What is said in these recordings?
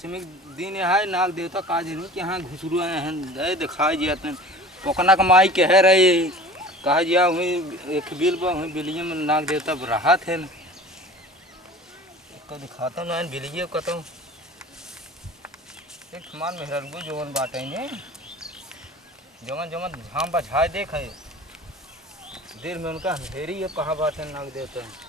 पंचमी दिन है नाग देवता काज नहीं कि हाँ घुसरू हैं दिखाई जाते पोकना कमाई कह रहे कहा जिया हुई एक बिल हुई बिलिये में नाग देवता रहा थे न दिखाता ना बिलिये कहता हूँ एक समान मेहरगो जवन बाटेंगे जवन जवन झाम बझाए देख है देर में उनका हेरी है कहाँ बात है नाग देवता है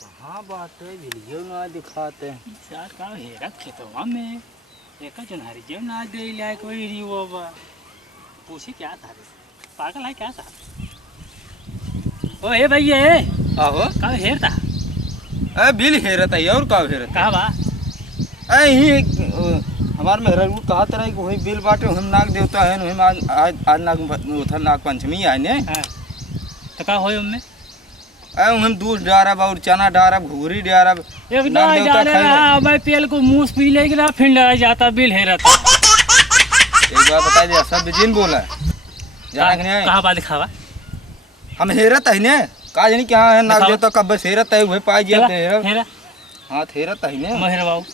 कहाँ बात है वीडियो ना दिखाते हैं यार का हेरा खेतवा में एक जनहरी जो ना दे लाए कोई रियो बा पूछी क्या था रे पागल है क्या था ओ ए भैया आहो का हेर था ए बिल हेरता है और का हेरता कहाँ बा ए ही हमार मेहरगो कहा तरह कि वही बिल बाटे हम नाग देवता है वही आज नाग उथा नाग पंचमी आए ने हां तो का होय उनमें हम दूध डारब और चना डारब घूरी डारब एक दाई डाले हां भाई पेल को मुंह पी ले गिरा फिर डरा जाता बिल हेरता एक बार बता दे सब जिन बोला जाना कि नहीं कहां बा दिखावा हम हेरत है ने काज नहीं क्या है नाग देवता कब बस हेरत है वही पाई जाते हेरा हां हेरत है ने महेर बाबू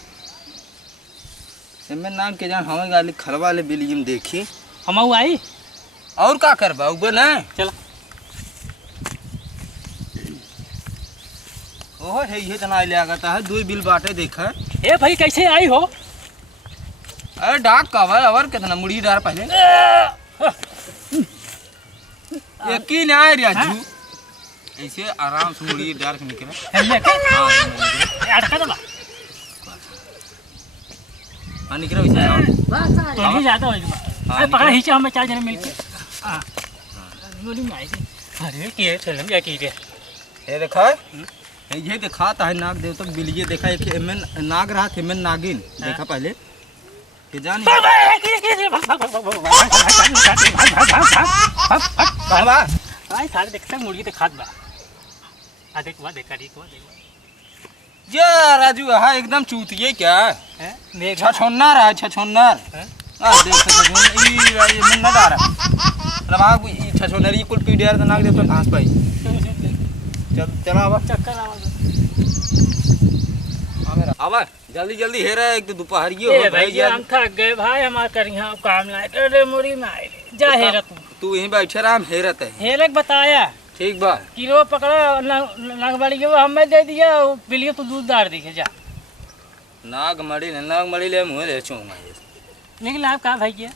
मैं नाम के जान हमें गाली खरवा ले बिलियम देखी हम आई और का करबा उबे ना चल ओहो है ये तना ले आगता है दो बिल बाटे देखा ए भाई कैसे आई हो अरे डाक का भाई और कितना मुड़ी डार पहले एक ही ना रे जू ऐसे आराम से मुड़ी डार के निकले हेले के हां अटका दला हां निकले वैसे तो ही ज्यादा हो जाएगा अरे पकड़ हिचा हमें चार जने मिलके हां मुड़ी में आई अरे के चलन जा की रे ये देखा ये दिखाता है नाग देवता बिलिये देखा एक में नाग रहा थे में नागिन देखा पहले के जानी बाबा भाई सारे देखते मुर्गी तो खात बा आ देख वा देखा री को देख ये राजू हां एकदम चूतिए क्या है देख छछोन्ना रहा छछोन्नर आ देख छछोन ई में न डारा लबा ई छछोन्नरी कुल पीडीआर नाग देवता घास पाई चल चला अब चक्कर आवाज अब जल्दी जल्दी हेरा एक तो दोपहरियो ए भाई हम थक गए भाई हमार करिया काम ना अरे मुरी में आई जा हेरा तू यहीं बैठे रहा हम हेरत है हेरक बताया ठीक बा किलो पकड़ा नागमड़ी के हमें दे दिया बिलियो तो दूध दार दिखे जा नाग मड़ी ले मुंह ले चूंगा ये लेकिन आप कहाँ भाई किया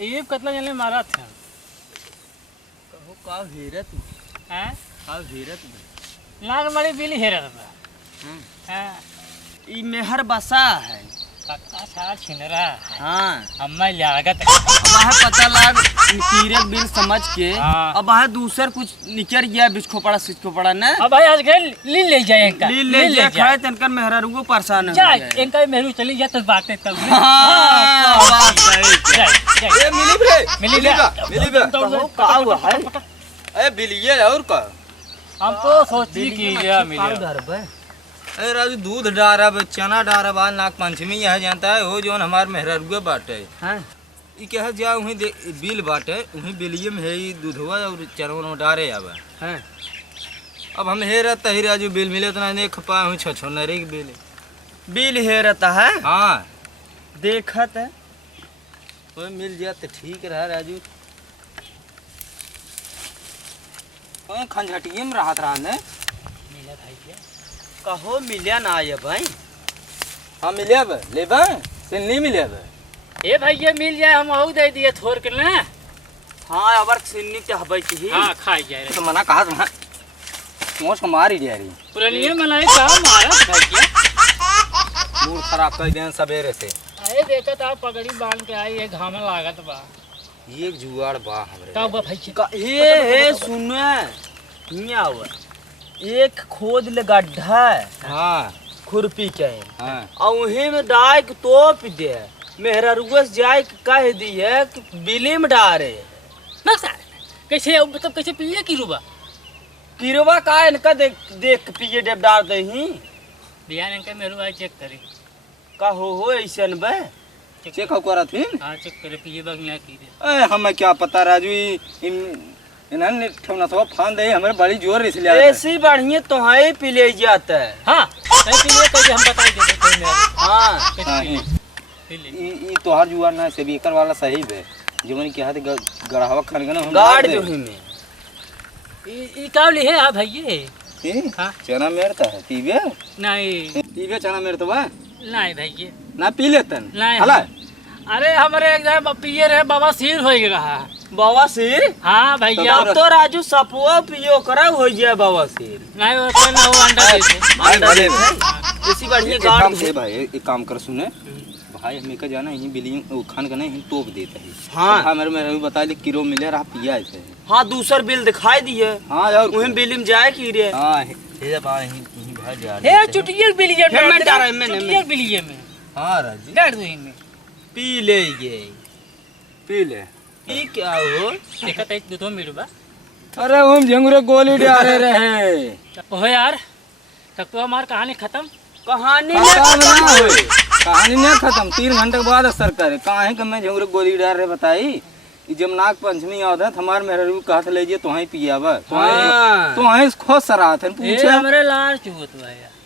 ये कतला जने मारा था कहो का हेरत हैं का हेरत नागमड़ी बिली हेरत बा हां ई मेहर बसा है पक्का सारा छिनरा है हाँ हमें लागत वह पता लाग कीरे बिल समझ के हाँ। अब वह दूसर कुछ निकल गया बिस्को पड़ा ना अब भाई आज गए ले जाए इनका ले ले खाए तनकर मेहरा रुगो परेशान हो जा जाए इनका मेहरू चली जा तो बातें तब हाँ, बात सही। ए मिली बे का हुआ है ए बिलिये और का हम तो सोची कि ये मिले अरे राजू दूध डारब चना डारब आज नाग पंचमी यह जानता है हो जोन हमार मेहरगुआ बाटे हैं ई कह जा वहीं बिल बाटे वहीं बिलिये में है ई दूधवा और चनवा डारे आवे हैं अब हम हेरत ही राजू बिल मिले तो नहीं खपा हूं छछोनरे के बिल बिल हेरता है हां देखत है कोई मिल जाए तो ठीक रहा राजू कोई खंजहटिये में राहत रहा ने मिले भाई के कहो मिलिया ना आए भाई हाँ मिले अब लेबा से नहीं मिले अब ए भाई ये मिल जाए हम और दे दिए थोड़ के ना हाँ अबर सिन्नी चाहबै की हां खाई जाए तो मना कहा तुम मोच को मार ही दिया रही पुरानी मलाई का मारा भाई के मूड खराब कर दें सवेरे से अरे देखा था पगड़ी बांध के आई ये घाम लागत बा ये एक जुगाड़ बा हमरे का बा भाई के हे सुने हिया हुआ एक खोद ले गड्ढा है हाँ खुरपी के हाँ और वही में डाय के तोप दे मेहरा रुगस जाय के कह दिए कि बिली में डारे ना सर कैसे मतलब कैसे पिए की रुबा किरवा का इनका देख देख के पिए डेब डाल दे ही बियान इनका मेरू आई चेक करे का हो ऐसन बे चेक करा थी हाँ चेक करे पिए बग यहाँ की रे ए हमें क्या पता राजू इन्होंने ठेवना था फान दे हमारे बड़ी जोर इसलिए ऐसी बढ़िया तो है पी ले जाता है। हाँ नहीं पिए तो हम बता देते कोई नहीं हाँ हाँ पी ले ई तोहार जुआर ना से बीकर वाला सही है जीवन क्या है गड़ावा खाने का ना हम गाड़ जो ही में ई कावली है हाँ भैया हाँ चना मेरता है पीवे नहीं पीवे चना मेरता बा नहीं भैया ना पी लेतन नहीं हला अरे हमारे एक जगह पिए रहे बाबा सिर हो रहा बवासीर। हाँ भैया अब तो राजू सपुआ पियो करा हो गया बवासीर। नहीं वो कोई ना वो अंडा देते अंडा दे इसी बढ़िया एक गाड़ काम दे। से भाई एक काम कर सुने भाई हमें का जाना यहीं बिलिंग वो खान का नहीं तोप देता है हाँ। हाँ मेरे बता ले किलो मिले रहा पिया ऐसे हाँ दूसर बिल दिखाई दिए हाँ यार वही बिल में जाए की रे। हाँ हे बा यहीं भाग जा हे चुटिया बिलिए में हेलमेट आ रहा है मैंने चुटिया बिलिए में हाँ राजी डाल दो इनमें पी ले ये पी ले पी क्या हो देखा तो एक दो मिनट बा अरे हम झंगुरे गोली डाले रहे ओहो यार तब तो हमारी कहानी खत्म कहानी खत्म ना होए कहानी नहीं खत्म 3 घंटे के बाद असर करे कहाँ है कि मैं झंगुरे गोली डाल रहे बताई ई जब नाग पंचमी आवत है हमार मेरे रू कहत ले जे तो ही पियावा तो ही खुश सरात है ये पूछे हमारे लाल चुहत बा यार